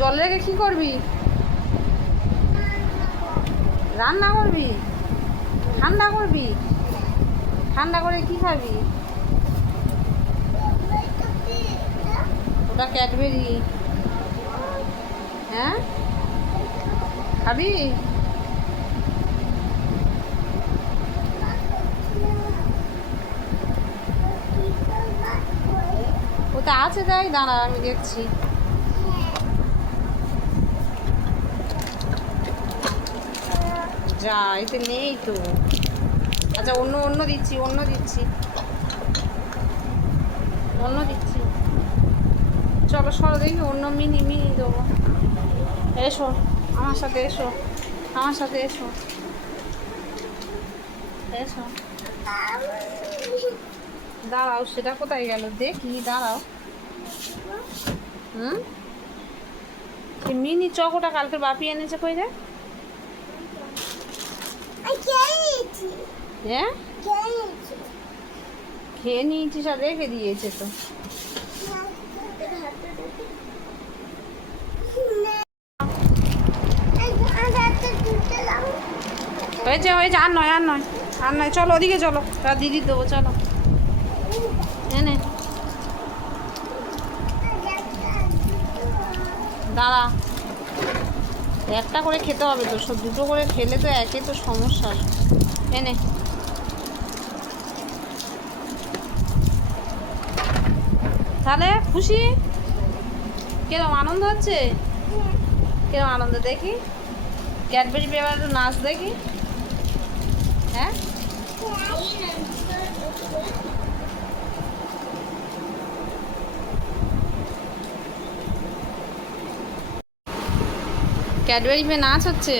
জল রেখে কি করবি? রান্না করবি? ঠান্ডা করবি? ঠান্ডা করে কি খাবি? ওটা ক্যাডবেরি। হ্যাঁ? খাবি? ওটা আছে তাই দাঁড়া আমি দেখছি। যা, এতে নেই তো। আচ্ছা অন্য অন্য দিচ্ছি অন্য দিচ্ছি। অন্য দিচ্ছি। চলো, সরো দেখি, অন্য মিনি মিনি দেবো। এসো, আমার সাথে এসো, আমার সাথে এসো। এসো। দাঁড়াও, সেটা কোথায় গেল? দেখি, দাঁড়াও। হুম? মিনি চকোটা কালকে বাপি এনেছে কই রে? হ্যাঁ খেয়ে নিয়েছিস আর রেখে দিয়েছে তো। হয়েছে হয়েছে আর নয় আর নয় আর নয়। চলো ওদিকে চলো। তা দিদি দেবো চলো। এনে দাঁড়া। একটা করে খেতে হবে তো, সব দুটো করে খেলে তো একে তো সমস্যা। এনে। তাহলে খুশি? কিরম আনন্দ হচ্ছে? কিরম আনন্দ দেখি? ক্যাডবেরি পেপার নাচ দেখি। হ্যাঁ? ক্যাডবেরি পে নাচ হচ্ছে?